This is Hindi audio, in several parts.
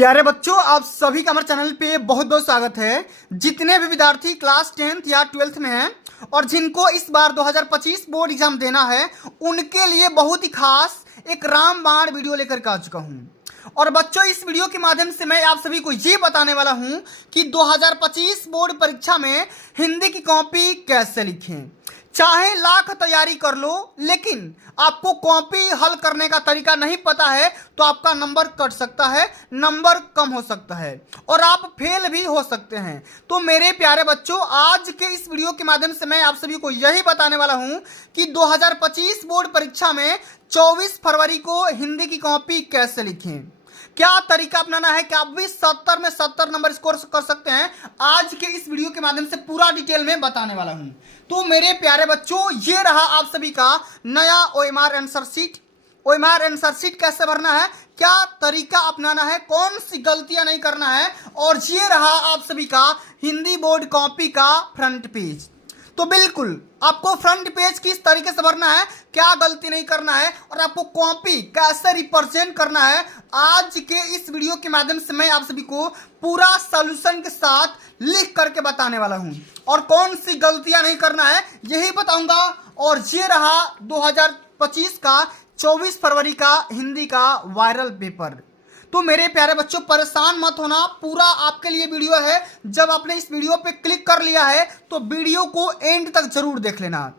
प्यारे बच्चों, आप सभी का हमारे चैनल पे बहुत बहुत स्वागत है। जितने भी विद्यार्थी क्लास 10th या 12th में हैं और जिनको इस बार 2025 बोर्ड एग्जाम देना है, उनके लिए बहुत ही खास एक रामबाण वीडियो लेकर के आ चुका हूं। और बच्चों, इस वीडियो के माध्यम से मैं आप सभी को ये बताने वाला हूं कि 2025 बोर्ड परीक्षा में हिंदी की कॉपी कैसे लिखें। चाहे लाख तैयारी कर लो, लेकिन आपको कॉपी हल करने का तरीका नहीं पता है तो आपका नंबर कट सकता है, नंबर कम हो सकता है और आप फेल भी हो सकते हैं। तो मेरे प्यारे बच्चों, आज के इस वीडियो के माध्यम से मैं आप सभी को यही बताने वाला हूं कि 2025 बोर्ड परीक्षा में 24 फरवरी को हिंदी की कॉपी कैसे लिखें, क्या तरीका अपनाना है कि आप भी 70 में 70 नंबर स्कोर कर सकते हैं। आज के इस वीडियो के माध्यम से पूरा डिटेल में बताने वाला हूं। तो मेरे प्यारे बच्चों, ये रहा आप सभी का नया OMR answer sheet. OMR answer sheet कैसे भरना है, क्या तरीका अपनाना है, कौन सी गलतियां नहीं करना है, और ये रहा आप सभी का हिंदी बोर्ड कॉपी का फ्रंट पेज। तो बिल्कुल आपको फ्रंट पेज किस तरीके से भरना है, क्या गलती नहीं करना है और आपको कॉपी कैसे रिप्रेजेंट करना है, आज के इस वीडियो के माध्यम से मैं आप सभी को पूरा सॉल्यूशन के साथ लिख करके बताने वाला हूं। और कौन सी गलतियां नहीं करना है यही बताऊंगा। और ये रहा 2025 का 24 फरवरी का हिंदी का वायरल पेपर। तो मेरे प्यारे बच्चों, परेशान मत होना, पूरा आपके लिए वीडियो है। जब आपने इस वीडियो पे क्लिक कर लिया है तो वीडियो को एंड तक जरूर देख लेना।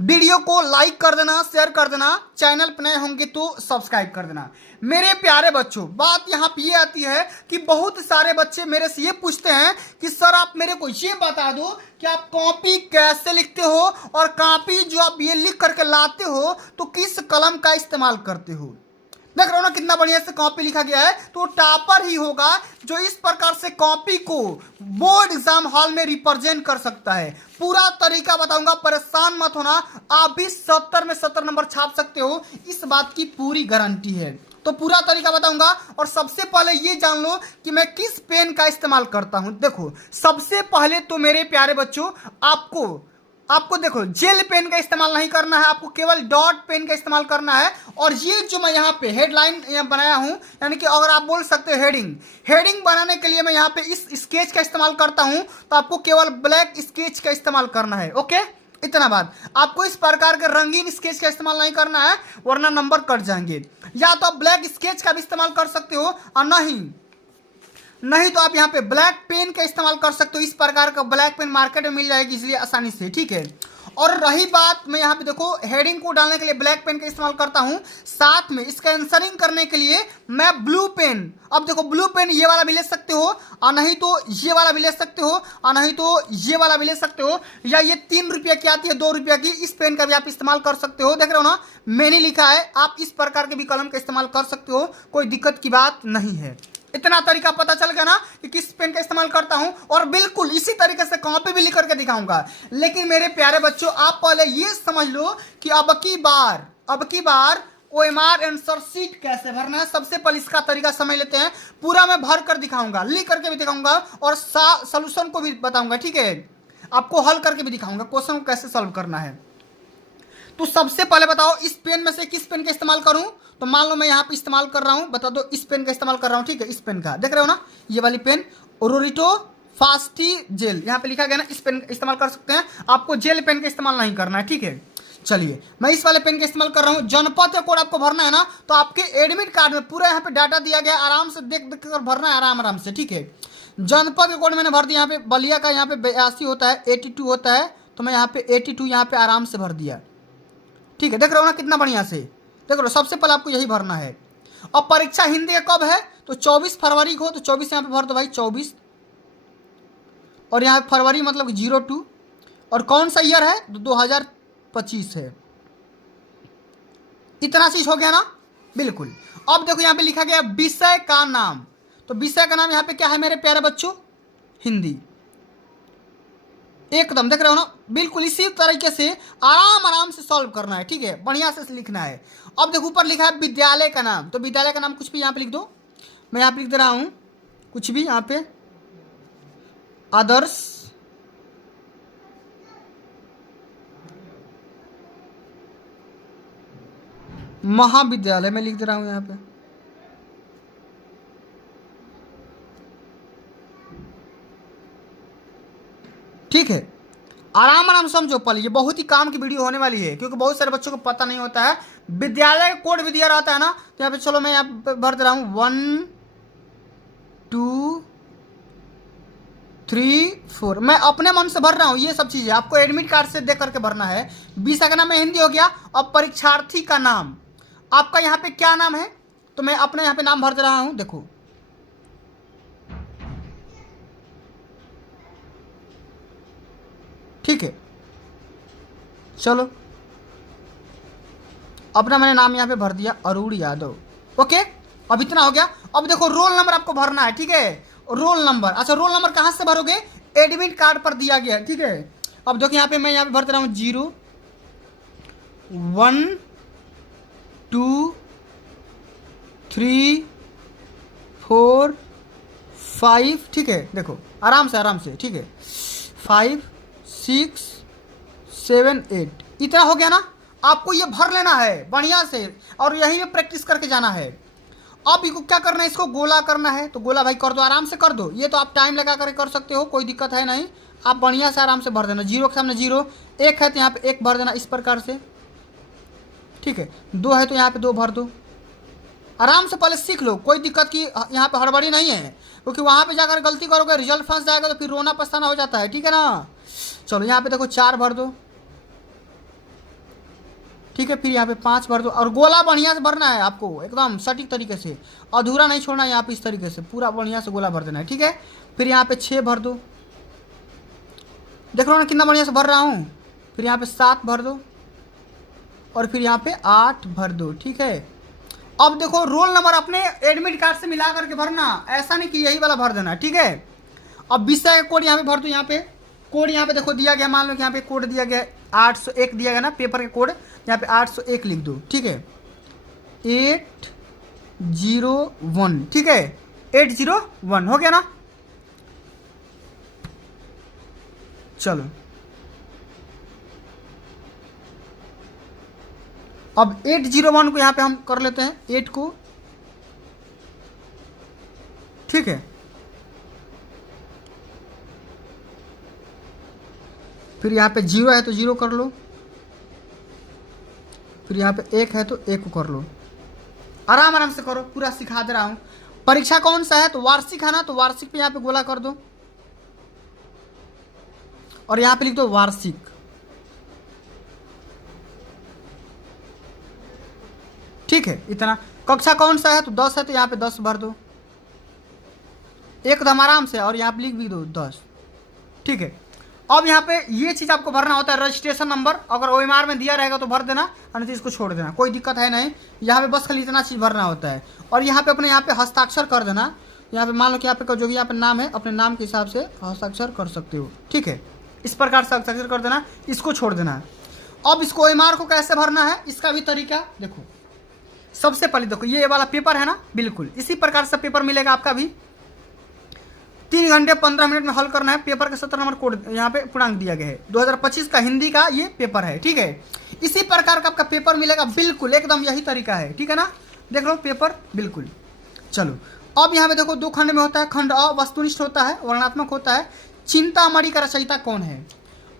वीडियो को लाइक कर देना, शेयर कर देना, चैनल पर नए होंगे तो सब्सक्राइब कर देना। मेरे प्यारे बच्चों, बात यहाँ पे ये आती है कि बहुत सारे बच्चे मेरे से ये पूछते हैं कि सर आप मेरे को ये बता दो कि आप कॉपी कैसे लिखते हो और कॉपी जो आप ये लिख करके लाते हो तो किस कलम का इस्तेमाल करते हो। देख रहे हो ना कितना बढ़िया से कॉपी लिखा गया है। तो टॉपर ही होगा जो इस प्रकार से कॉपी को बोर्ड एग्जाम हॉल में रिप्रेजेंट कर सकता है। पूरा तरीका बताऊंगा, परेशान मत होना, आप भी 70 में 70 नंबर छाप सकते हो, इस बात की पूरी गारंटी है। तो पूरा तरीका बताऊंगा। और सबसे पहले ये जान लो कि मैं किस पेन का इस्तेमाल करता हूं। देखो, सबसे पहले तो मेरे प्यारे बच्चों, आपको देखो जेल पेन का इस्तेमाल नहीं करना है, आपको केवल डॉट पेन का इस्तेमाल करना है। और ये जो मैं यहाँ पे हेडलाइन बनाया हूँ, यानी कि अगर आप बोल सकते हो हेडिंग बनाने के लिए मैं यहाँ पे इस स्केच का इस्तेमाल करता हूँ। तो आपको केवल ब्लैक स्केच का इस्तेमाल करना है। ओके, इतना बात। आपको इस प्रकार के रंगीन स्केच का इस्तेमाल नहीं करना है वरना नंबर कट जाएंगे। या तो आप ब्लैक स्केच का भी इस्तेमाल कर सकते हो और नहीं तो आप यहाँ पे ब्लैक पेन का इस्तेमाल कर सकते हो। इस प्रकार का ब्लैक पेन मार्केट में मिल जाएगी इसलिए आसानी से, ठीक है। और रही बात, मैं यहाँ पे देखो हेडिंग को डालने के लिए ब्लैक पेन का इस्तेमाल करता हूँ, साथ में इसका आंसरिंग करने के लिए मैं ब्लू पेन, अब देखो ब्लू पेन ये वाला भी ले सकते हो और नहीं तो ये वाला भी ले सकते हो और नहीं तो ये वाला भी ले सकते हो, या ये 3 रुपये की आती है 2 रुपये की, इस पेन का भी आप इस्तेमाल कर सकते हो। देख रहे हो ना, मैंने लिखा है, आप इस प्रकार के भी कलम का इस्तेमाल कर सकते हो, कोई दिक्कत की बात नहीं है। इतना तरीका पता चल गया ना कि किस पेन का इस्तेमाल करता हूं। और बिल्कुल इसी तरीके से कॉपी भी लिख करके दिखाऊंगा। लेकिन मेरे प्यारे बच्चों, आप पहले ये समझ लो कि अब की बार OMR आंसर शीट कैसे भरना है। सबसे पहले इसका तरीका समझ लेते हैं। पूरा मैं भर कर दिखाऊंगा, लिख करके भी दिखाऊंगा और सॉल्यूशन को भी बताऊंगा, ठीक है। आपको हल करके भी दिखाऊंगा, क्वेश्चन को कैसे सॉल्व करना है। तो सबसे पहले बताओ, इस पेन में से किस पेन का इस्तेमाल करूं। तो मान लो मैं यहाँ पे इस्तेमाल कर रहा हूं, बता दो इस पेन का इस्तेमाल कर रहा हूं, ठीक है। इस पेन का देख रहे हो ना, ये वाली पेन ओरोरिटो फास्टी जेल, यहाँ पे लिखा गया ना, इस पेन का इस्तेमाल कर सकते हैं। आपको जेल पेन का इस्तेमाल नहीं करना है, ठीक है। चलिए, मैं इस वाले पेन का इस्तेमाल कर रहा हूँ। जनपद का कोड आपको भरना है ना, तो आपके एडमिट कार्ड में पूरा यहाँ पे डाटा दिया गया है, आराम से देख कर भरना है, आराम से, ठीक है। जनपद का कोड मैंने भर दिया। यहाँ पे बलिया का यहाँ पे 82 होता है, 82 होता है, तो मैं यहाँ पे 82 यहाँ पे आराम से भर दिया, ठीक है। देख रहे हो ना कितना बढ़िया से, देख रहे हो। सबसे पहले आपको यही भरना है। अब परीक्षा हिंदी का कब है, तो 24 फरवरी को, तो 24 यहाँ पे भर दो भाई, 24, और यहाँ फरवरी मतलब 02, और कौन सा ईयर है, तो 2025 है। इतना चीज हो गया ना, बिल्कुल। अब देखो यहाँ पे लिखा गया विषय का नाम, तो विषय का नाम यहाँ पे क्या है मेरे प्यारे बच्चों, हिंदी। एकदम देख रहे हो ना, बिल्कुल इसी तरीके से आराम से सॉल्व करना है, ठीक है, बढ़िया से लिखना है। अब देखो ऊपर लिखा है विद्यालय का नाम, तो विद्यालय का नाम कुछ भी यहाँ पे लिख दो। मैं यहाँ पे लिख दे रहा हूँ कुछ भी, यहाँ पे आदर्श महाविद्यालय में लिख दे रहा हूँ यहाँ पे। ठीक है, आराम आराम समझो पल, ये बहुत ही काम की वीडियो होने वाली है क्योंकि बहुत सारे बच्चों को पता नहीं होता है। विद्यालय का कोड भी दिया रहता है ना, तो यहाँ पे चलो मैं यहाँ पे भर दे रहा हूँ 1 2 3 4। मैं अपने मन से भर रहा हूँ ये सब चीज़ें, आपको एडमिट कार्ड से देख करके भरना है। विषय का नाम हिंदी हो गया। अब परीक्षार्थी का नाम, आपका यहाँ पे क्या नाम है, तो मैं अपने यहाँ पे नाम भर दे रहा हूँ। देखो ठीक है, चलो अपना मैंने नाम यहाँ पे भर दिया, अरुण यादव। ओके, अब इतना हो गया। अब देखो रोल नंबर आपको भरना है, ठीक है, रोल नंबर। अच्छा, रोल नंबर कहाँ से भरोगे, एडमिट कार्ड पर दिया गया है, ठीक है। अब देखो यहाँ पे मैं यहाँ पे भर दे रहा हूँ 0 1 2 3 4 5, ठीक है। देखो आराम से, ठीक है, 5 6 7 8, इतना हो गया ना। आपको ये भर लेना है बढ़िया से और यहीं पे प्रैक्टिस करके जाना है। अब इसको क्या करना है, इसको गोला करना है, तो गोला भाई कर दो, आराम से कर दो। ये तो आप टाइम लगा कर सकते हो, कोई दिक्कत है नहीं। आप बढ़िया से आराम से भर देना। 0 के सामने 0, 1 है तो यहाँ पे 1 भर देना इस प्रकार से, ठीक है। 2 है तो यहाँ पे 2 भर दो। आराम से पहले सीख लो, कोई दिक्कत की यहाँ पे हड़बड़ी नहीं है, क्योंकि वहाँ पे जाकर गलती करोगे रिजल्ट फंस जाएगा तो फिर रोना पछताना हो जाता है, ठीक है ना। चलो यहाँ पे देखो 4 भर दो, ठीक है। फिर यहाँ पे 5 भर दो और गोला बढ़िया से भरना है आपको, एकदम सटीक तरीके से, अधूरा नहीं छोड़ना है। यहाँ पे इस तरीके से पूरा बढ़िया से गोला भर देना है, ठीक है। फिर यहाँ पे 6 भर दो, देख लो ना कितना बढ़िया से भर रहा हूँ। फिर यहाँ पे 7 भर दो और फिर यहाँ पे 8 भर दो, ठीक है। अब देखो रोल नंबर अपने एडमिट कार्ड से मिला करके भरना, ऐसा नहीं कि यही वाला भर देना, ठीक है। अब विषय का कोड यहाँ पे भर दो। यहाँ पे कोड यहाँ पे देखो दिया गया, मान लो कि यहाँ पे कोड दिया गया 801 दिया गया ना, पेपर के कोड यहाँ पे 801 लिख दो, ठीक है। 801, ठीक है, 801 हो गया ना। चलो अब 801 को यहाँ पे हम कर लेते हैं 8 को, ठीक है। फिर यहाँ पे 0 है तो 0 कर लो, फिर यहाँ पे 1 है तो 1 को कर लो। आराम से करो, पूरा सिखा दे रहा हूँ। परीक्षा कौन सा है, तो वार्षिक है ना, तो वार्षिक पे यहाँ पे गोला कर दो और यहाँ पे लिख दो वार्षिक, ठीक है। इतना। कक्षा कौन सा है, तो 10 है तो यहाँ पे 10 भर दो एकदम आराम से, और यहाँ पे लिख भी दो 10, ठीक है। अब यहाँ पे ये चीज़ आपको भरना होता है, रजिस्ट्रेशन नंबर। अगर OMR में दिया रहेगा तो भर देना, अन्यथा इसको छोड़ देना, कोई दिक्कत है नहीं। यहाँ पे बस खाली इतना चीज़ भरना होता है। और यहाँ पे अपने यहाँ पे हस्ताक्षर कर देना। यहाँ पे मान लो कि यहाँ पे जो भी यहाँ पे नाम है, अपने नाम के हिसाब से हस्ताक्षर कर सकते हो, ठीक है। इस प्रकार से हस्ताक्षर कर देना, इसको छोड़ देना। अब इसको OMR को कैसे भरना है, इसका भी तरीका देखो। सबसे पहले देखो ये वाला पेपर है ना, बिल्कुल इसी प्रकार से पेपर मिलेगा आपका भी। 3 घंटे 15 मिनट में हल करना है। पेपर का 17 नंबर कोड यहाँ पे पूर्णांक दिया गया है। 2025 का हिंदी का ये पेपर है, ठीक है। इसी प्रकार का आपका पेपर मिलेगा, बिल्कुल एकदम यही तरीका है, ठीक है ना। देख लो पेपर बिल्कुल। चलो अब यहाँ पे देखो 2 खंड में होता है। खंड अ वस्तुनिष्ठ होता है, वर्णनात्मक होता है। चिंतामणि का रचयिता कौन है,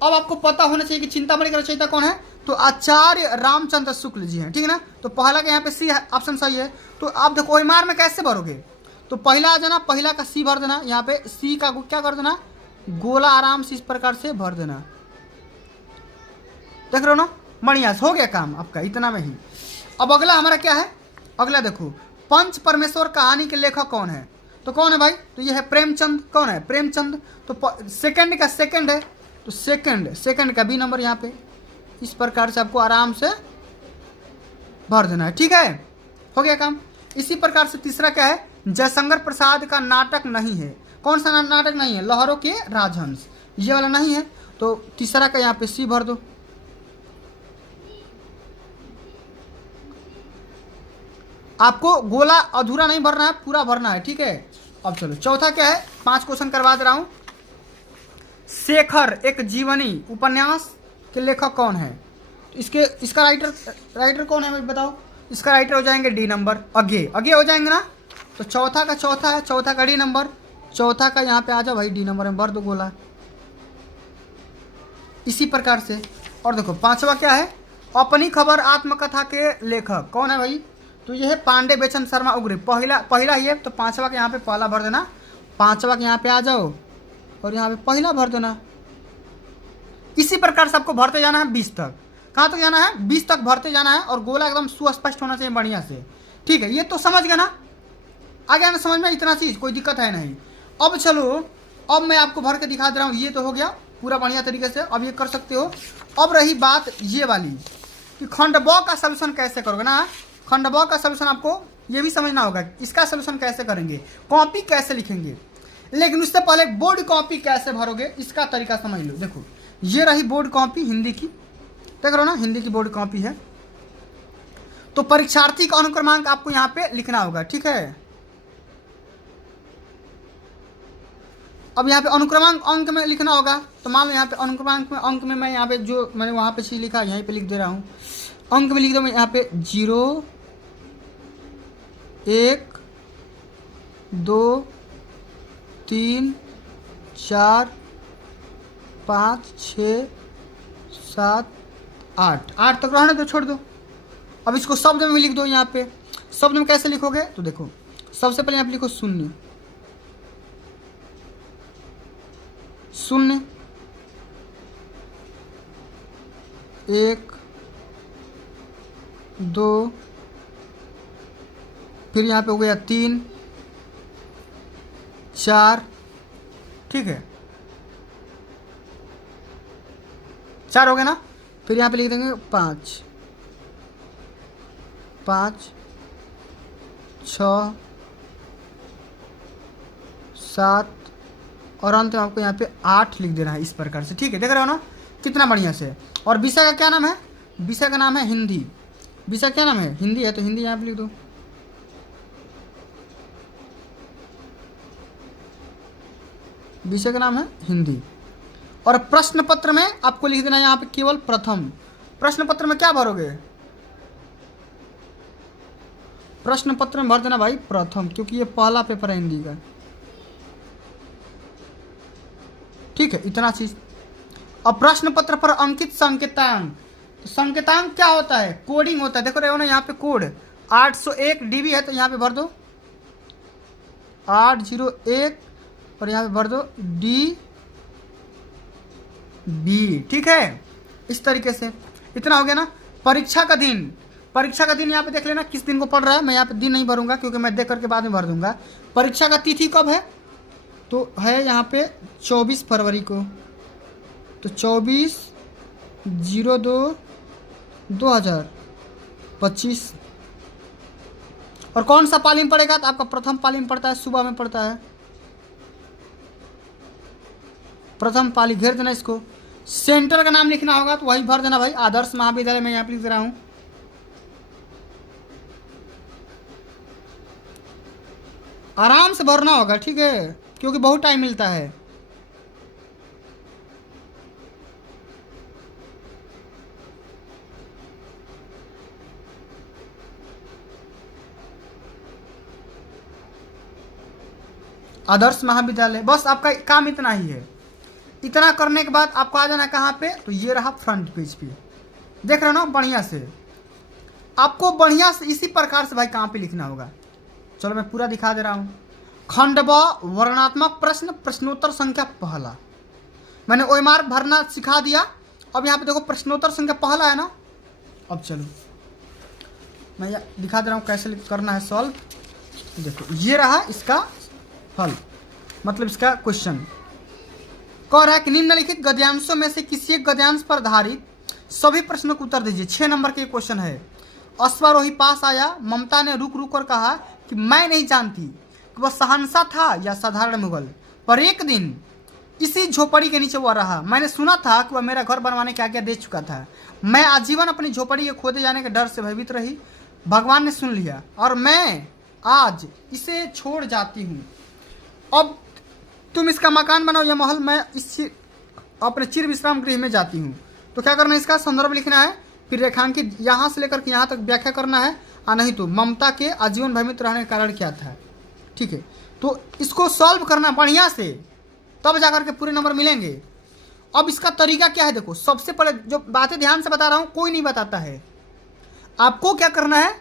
अब आपको पता होना चाहिए कि चिंतामणि का रचयिता कौन है, तो आचार्य रामचंद्र शुक्ल जी हैं, ठीक है ना। तो पहला का यहाँ पे सी ऑप्शन सही है। तो आप देखो OMR में कैसे भरोगे, तो पहला आ जाना, पहला का सी भर देना। यहाँ पे सी का क्या कर देना, गोला आराम से इस प्रकार से भर देना। देख रहे हो ना, बढ़िया हो गया काम आपका इतना में ही। अब अगला हमारा क्या है, अगला देखो पंच परमेश्वर कहानी के लेखक कौन है, तो कौन है भाई, तो ये है प्रेमचंद। कौन है, प्रेमचंद। तो सेकंड का सेकंड है, तो सेकंड का बी नंबर यहाँ पे इस प्रकार से आपको आराम से भर देना है, ठीक है। हो गया काम। इसी प्रकार से तीसरा क्या है, जयशंकर प्रसाद का नाटक नहीं है। कौन सा नाटक नहीं है, लहरों के राजहंस, ये वाला नहीं है। तो तीसरा का यहाँ पे सी भर दो। आपको गोला अधूरा नहीं भरना है, पूरा भरना है, ठीक है। अब चलो चौथा क्या है, 5 क्वेश्चन करवा दे रहा हूं। शेखर एक जीवनी उपन्यास के लेखक कौन है, तो इसका राइटर कौन है बताओ। इसका राइटर हो जाएंगे डी नंबर, आगे हो जाएंगे ना। तो चौथा है, चौथा का डी नंबर, चौथा का यहाँ पे आ जाओ भाई, डी नंबर में भर दो गोला। इसी प्रकार से। और देखो पांचवा क्या है, अपनी खबर आत्मकथा के लेखक कौन है भाई, तो ये है पांडे बेचन शर्मा उग्रे। पहला ही है, तो पांचवा के यहाँ पे पहला भर देना, पांचवा के यहाँ पे आ जाओ और यहाँ पे पहला भर देना। इसी प्रकार से आपको भरते जाना है 20 तक। कहाँ तक जाना है, 20 तक भरते जाना है, और गोला एकदम सुस्पष्ट होना चाहिए बढ़िया से। ठीक है, ये तो समझ गया ना, आ गया ना समझ में, इतना चीज़ कोई दिक्कत है नहीं। अब चलो, अब मैं आपको भर के दिखा दे रहा हूँ। ये तो हो गया पूरा बढ़िया तरीके से, अब ये कर सकते हो। अब रही बात ये वाली कि खंड ब का सलूशन कैसे करोगे ना। खंड ब का सलूशन आपको ये भी समझना होगा, इसका सलूशन कैसे करेंगे, कॉपी कैसे लिखेंगे। लेकिन उससे पहले बोर्ड कॉपी कैसे भरोगे इसका तरीका समझ लो। देखो ये रही बोर्ड कॉपी हिंदी की, देख रहे हो ना, हिंदी की बोर्ड कॉपी है। तो परीक्षार्थी का अनुक्रमांक आपको यहाँ पे लिखना होगा, ठीक है। अब यहाँ पे अनुक्रमांक अंक में लिखना होगा, तो मान लो यहाँ पे अनुक्रमांक में अंक में मैं यहाँ पे जो मैंने वहाँ पे चीज़ लिखा यहीं पे लिख दे रहा हूँ। अंक में लिख दो मैं यहाँ पे 0 1 2 3 4 5 6 7 8 तक रहने दो, छोड़ दो। अब इसको शब्द में भी लिख दो। यहाँ पे शब्द में कैसे लिखोगे, तो देखो सबसे पहले यहाँ पे लिखो 0 0 1 2, फिर यहाँ पे हो गया 3 4, ठीक है 4 हो गया ना। फिर यहाँ पे लिख देंगे 5 5 6 7 और अंत में आपको यहाँ पे 8 लिख देना है इस प्रकार से, ठीक है। देख रहे हो ना कितना बढ़िया से। और विषय का क्या नाम है, विषय का नाम है हिंदी। विषय क्या नाम है, हिंदी है, तो हिंदी यहाँ पे लिख दो। विषय का नाम है हिंदी। और प्रश्न पत्र में आपको लिख देना है यहाँ पे केवल प्रथम। प्रश्न पत्र में क्या भरोगे, प्रश्न पत्र में भर देना भाई प्रथम, क्योंकि ये पहला पेपर है हिंदी का, ठीक है इतना चीज। अब प्रश्न पत्र पर अंकित संकेतांक, तो संकेतांक क्या होता है, कोडिंग होता है। देखो रहे हो ना यहाँ पे कोड 801 DB है, तो यहाँ पे भर दो 801 और यहाँ पे भर दो DB, ठीक है इस तरीके से। इतना हो गया ना। परीक्षा का दिन, परीक्षा का दिन यहाँ पे देख लेना किस दिन को पड़ रहा है। मैं यहाँ पे दिन नहीं भरूंगा क्योंकि मैं देख करके बाद में भर दूंगा। परीक्षा का तिथि कब है, तो है यहाँ पे 24 फरवरी को, तो 24/02/2025। और कौन सा पाली में पड़ेगा, तो आपका प्रथम पाली में पड़ता है, सुबह में पड़ता है प्रथम पाली, घेर देना इसको। सेंटर का नाम लिखना होगा, तो वही भर देना भाई आदर्श महाविद्यालय, मैं यहाँ पे लिख दे रहा हूँ। आराम से भरना होगा, ठीक है, क्योंकि बहुत टाइम मिलता है। आदर्श महाविद्यालय, बस आपका काम इतना ही है। इतना करने के बाद आपको आ जाना कहाँ पे, तो ये रहा फ्रंट पेज पे, देख रहे हो ना बढ़िया से। आपको बढ़िया से इसी प्रकार से भाई कहाँ पे लिखना होगा, चलो मैं पूरा दिखा दे रहा हूँ। खंड ब वर्णनात्मक प्रश्न, प्रश्नोत्तर संख्या पहला, मैंने ओएमआर भरना सिखा दिया। अब यहाँ पे देखो प्रश्नोत्तर संख्या पहला है ना। अब चलो मैं दिखा दे रहा हूँ कैसे करना है सॉल्व। देखो ये रहा इसका हल, मतलब इसका क्वेश्चन कह रहा है कि निम्नलिखित गद्यांशों में से किसी एक गद्यांश पर आधारित सभी प्रश्नों को उत्तर दीजिए। 6 नंबर के क्वेश्चन है। अश्वारोही पास आया, ममता ने रुक रुक कर कहा कि मैं नहीं जानती कि वह शहंशाह था या साधारण मुगल, पर एक दिन इसी झोपड़ी के नीचे वह रहा। मैंने सुना था कि वह मेरा घर बनवाने की आज्ञा दे चुका था। मैं आजीवन अपनी झोपड़ी के खोदे जाने के डर से भयभीत रही। भगवान ने सुन लिया और मैं आज इसे छोड़ जाती हूँ। अब तुम इसका मकान बनाओ या महल, मैं इस अपने चिर विश्राम गृह में जाती हूँ। तो क्या करना है, इसका संदर्भ लिखना है, फिर रेखांकित यहाँ से लेकर के यहाँ तक व्याख्या करना है, और नहीं तो ममता के आजीवन भयभीत रहने का कारण क्या था, ठीक है। तो इसको सॉल्व करना बढ़िया से, तब जाकर के पूरे नंबर मिलेंगे। अब इसका तरीका क्या है, देखो सबसे पहले जो बातें ध्यान से बता रहा हूं कोई नहीं बताता है। आपको क्या करना है,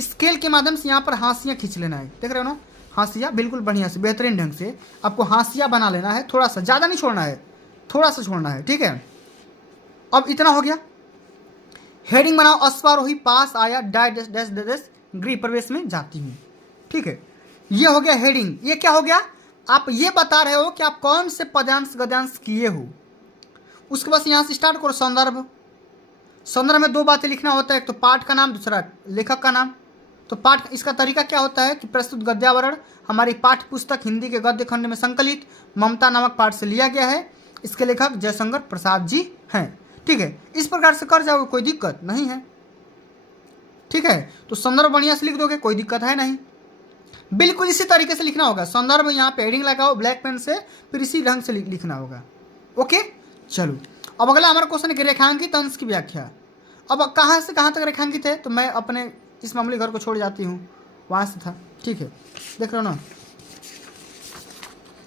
स्केल के माध्यम से यहाँ पर हाशियाँ खींच लेना है, देख रहे हो ना, हाशिया बिल्कुल बढ़िया से बेहतरीन ढंग से आपको हाशिया बना लेना है, थोड़ा सा, ज़्यादा नहीं छोड़ना है, थोड़ा सा छोड़ना है, ठीक है। अब इतना हो गया। हेडिंग बनाओ, अश्वारोही पास आया, डाय डैश डैश डैश गृह प्रवेश में जाती हूँ, ठीक है। ये हो गया हेडिंग। ये क्या हो गया, आप ये बता रहे हो कि आप कौन से पद्यांश गद्यांश किए हो। उसके बाद यहाँ से स्टार्ट करो संदर्भ। संदर्भ में दो बातें लिखना होता है, एक तो पाठ का नाम, दूसरा लेखक का नाम। तो पाठ, इसका तरीका क्या होता है कि प्रस्तुत गद्यावरण हमारी पाठ्य पुस्तक हिंदी के गद्य खंड में संकलित ममता नामक पाठ से लिया गया है। इसके लेखक जयशंकर प्रसाद जी हैं, ठीक है। इस प्रकार से कर जाओगे, कोई दिक्कत नहीं है, ठीक है। तो संदर्भ बढ़िया से लिख दोगे, कोई दिक्कत है नहीं। बिल्कुल इसी तरीके से लिखना होगा। संदर्भ यहाँ पे हेडिंग लगाओ ब्लैक पेन से, फिर इसी ढंग से लिखना होगा, ओके। चलो अब अगला हमारा क्वेश्चन है कि रेखांकित अंश की व्याख्या। अब कहाँ से कहाँ तक रेखांकित है, तो मैं अपने इस मामूली घर को छोड़ जाती हूँ, वहाँ से था, ठीक है। देख रहे हो ना,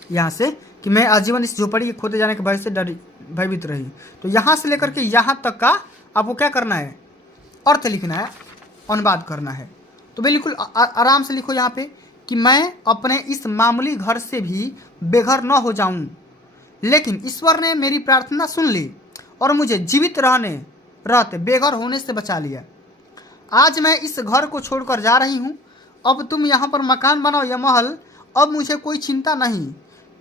यहाँ से कि मैं आजीवन इस झोपड़ी के खोदे जाने के भय से भयभीत रही। तो यहाँ से लेकर के यहाँ तक का आपको क्या करना है, अर्थ लिखना है, अनुवाद करना है। तो बिल्कुल आराम से लिखो यहाँ पे कि मैं अपने इस मामूली घर से भी बेघर न हो जाऊं, लेकिन ईश्वर ने मेरी प्रार्थना सुन ली और मुझे जीवित रहते बेघर होने से बचा लिया। आज मैं इस घर को छोड़कर जा रही हूँ। अब तुम यहाँ पर मकान बनाओ या महल, अब मुझे कोई चिंता नहीं।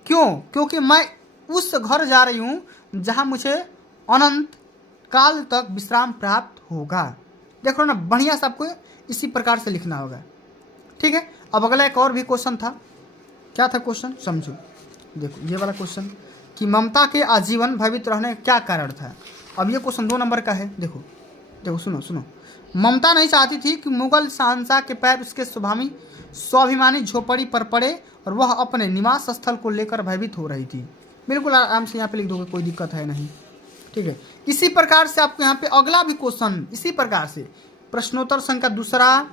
क्यों? क्योंकि मैं उस घर जा रही हूँ जहाँ मुझे अनंत काल तक विश्राम प्राप्त होगा। देखो ना, बढ़िया से आपको इसी प्रकार से लिखना होगा, ठीक है। अब अगला एक और भी क्वेश्चन था। क्या था क्वेश्चन, समझो। देखो ये वाला क्वेश्चन कि ममता के आजीवन भयभीत रहने का क्या कारण था। अब ये क्वेश्चन 2 नंबर का है। देखो देखो सुनो। ममता नहीं चाहती थी कि मुगल शहंशाह के पैर उसके स्वाभिमानी झोपड़ी पर पड़े और वह अपने निवास स्थल को लेकर भयभीत हो रही थी। बिल्कुल आराम से यहाँ पे लिख दोगे, कोई दिक्कत है नहीं, ठीक है। इसी प्रकार से आपको यहाँ पे अगला भी क्वेश्चन इसी प्रकार से प्रश्नोत्तर संख्या 2,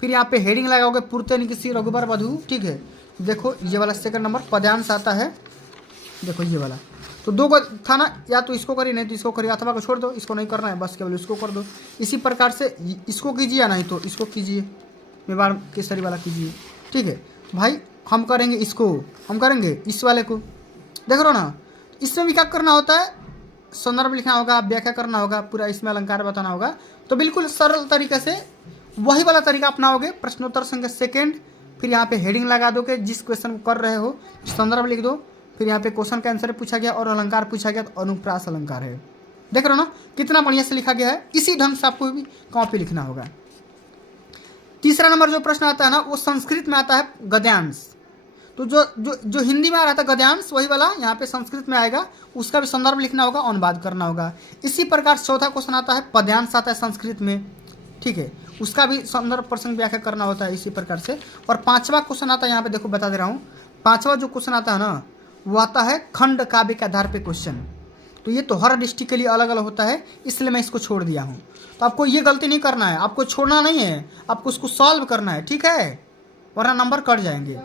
फिर यहाँ पे हेडिंग लगाओगे पूर्ते किसी रघुबर वधु, ठीक है। देखो ये वाला सेकंड नंबर पद्यांश आता है, देखो ये वाला। तो 2 को था ना, या तो इसको करिए नहीं तो इसको करिए, अथवा को छोड़ दो, इसको नहीं करना है, बस केवल इसको कर दो। इसी प्रकार से इसको कीजिए या नहीं तो इसको कीजिए, मेवाड़ केसरी वाला कीजिए, ठीक है। भाई हम करेंगे इसको, हम करेंगे इस वाले को, देख रहे हो ना। इसमें भी क्या करना होता है, संदर्भ लिखना होगा, व्याख्या करना होगा, पूरा इसमें अलंकार बताना होगा। तो बिल्कुल सरल तरीके से वही वाला तरीका अपनाओगे। प्रश्नोत्तर संख्या 2, फिर यहाँ पे हेडिंग लगा दोगे, जिस क्वेश्चन को कर रहे हो संदर्भ लिख दो, फिर यहाँ पे क्वेश्चन का आंसर पूछा गया और अलंकार पूछा गया, तो अनुप्रास अलंकार है। देख रहे हो ना कितना बढ़िया से लिखा गया है। इसी ढंग से आपको भी कॉपी लिखना होगा। तीसरा नंबर जो प्रश्न आता है ना, वो संस्कृत में आता है गद्यांश। तो जो हिंदी में आ रहा था गद्यांश, वही वाला यहाँ पे संस्कृत में आएगा, उसका भी संदर्भ लिखना होगा, अनुवाद करना होगा। इसी प्रकार चौथा क्वेश्चन आता है पद्यांश आता है संस्कृत में, ठीक है, उसका भी संदर्भ प्रसंग व्याख्या करना होता है इसी प्रकार से। और 5वां क्वेश्चन आता है, यहाँ पे देखो बता दे रहा हूँ, 5वां जो क्वेश्चन आता है ना, वो आता है खंड काव्य के आधार पे क्वेश्चन। तो ये तो हर डिस्ट्रिक्ट के लिए अलग अलग होता है, इसलिए मैं इसको छोड़ दिया हूँ। तो आपको ये गलती नहीं करना है, आपको छोड़ना नहीं है, आपको उसको सॉल्व करना है, ठीक है, वरना नंबर कट जाएंगे।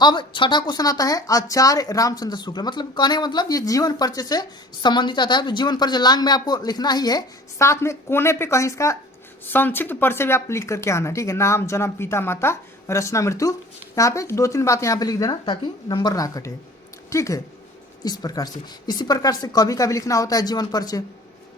अब 6ठा क्वेश्चन आता है आचार्य रामचंद्र शुक्ल, मतलब कहने का मतलब ये जीवन परिचय से संबंधित आता है। तो जीवन परिचय लांग में आपको लिखना ही है, साथ में कोने पे कहीं इसका संक्षिप्त परिचय भी आप लिख करके आना, ठीक है। नाम, जन्म, पिता, माता, रचना, मृत्यु, यहाँ पे 2-3 बातें यहाँ पे लिख देना ताकि नंबर ना कटे, ठीक है। इस प्रकार से, इसी प्रकार से कवि का भी लिखना होता है जीवन परिचय,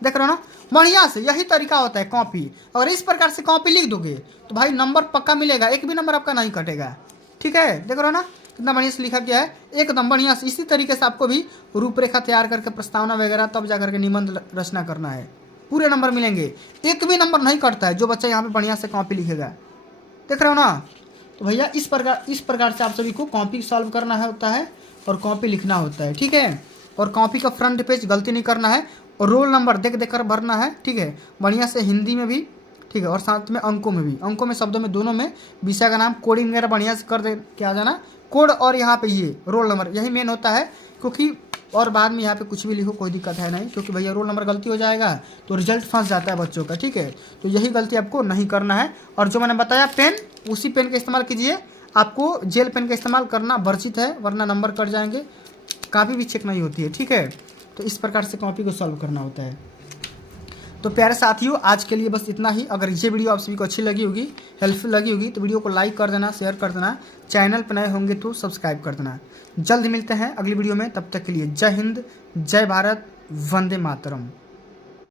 देख रहे हो ना, बढ़िया से यही तरीका होता है कॉपी। अगर इस प्रकार से कॉपी लिख दोगे तो भाई नंबर पक्का मिलेगा, एक भी नंबर आपका नहीं कटेगा, ठीक है। देख रहे हो ना कितना बढ़िया से लिखा गया है, एकदम बढ़िया से। इसी तरीके से आपको भी रूपरेखा तैयार करके प्रस्तावना वगैरह तब जाकर के निबंध रचना करना है, पूरे नंबर मिलेंगे, एक भी नंबर नहीं कटता है जो बच्चा यहाँ पे बढ़िया से कॉपी लिखेगा, देख रहे हो ना। तो भैया इस प्रकार से आप सभी को कॉपी सॉल्व करना है होता है और कॉपी लिखना होता है, ठीक है। और कॉपी का फ्रंट पेज गलती नहीं करना है और रोल नंबर देख कर भरना है, ठीक है, बढ़िया से हिंदी में भी, ठीक है, और साथ में अंकों में भी, अंकों में, शब्दों में, दोनों में। विषय का नाम, कोडिंग वगैरह बढ़िया से कर दे के आ जाना, कोड और यहाँ पे ये रोल नंबर, यही मेन होता है। क्योंकि और बाद में यहाँ पे कुछ भी लिखो कोई दिक्कत है नहीं, क्योंकि भैया रोल नंबर गलती हो जाएगा तो रिजल्ट फंस जाता है बच्चों का, ठीक है। तो यही गलती आपको नहीं करना है। और जो मैंने बताया पेन, उसी पेन का इस्तेमाल कीजिए, आपको जेल पेन का इस्तेमाल करना वर्जित है, वरना नंबर कट जाएंगे, काफ़ी भी चेक नहीं होती है, ठीक है। तो इस प्रकार से कॉपी को सॉल्व करना होता है। तो प्यारे साथियों, आज के लिए बस इतना ही। अगर ये वीडियो आप सभी को अच्छी लगी होगी, हेल्पफुल लगी होगी, तो वीडियो को लाइक कर देना, शेयर कर देना, चैनल पर नए होंगे तो सब्सक्राइब कर देना। जल्द मिलते हैं अगली वीडियो में, तब तक के लिए जय हिंद, जय भारत, वंदे मातरम।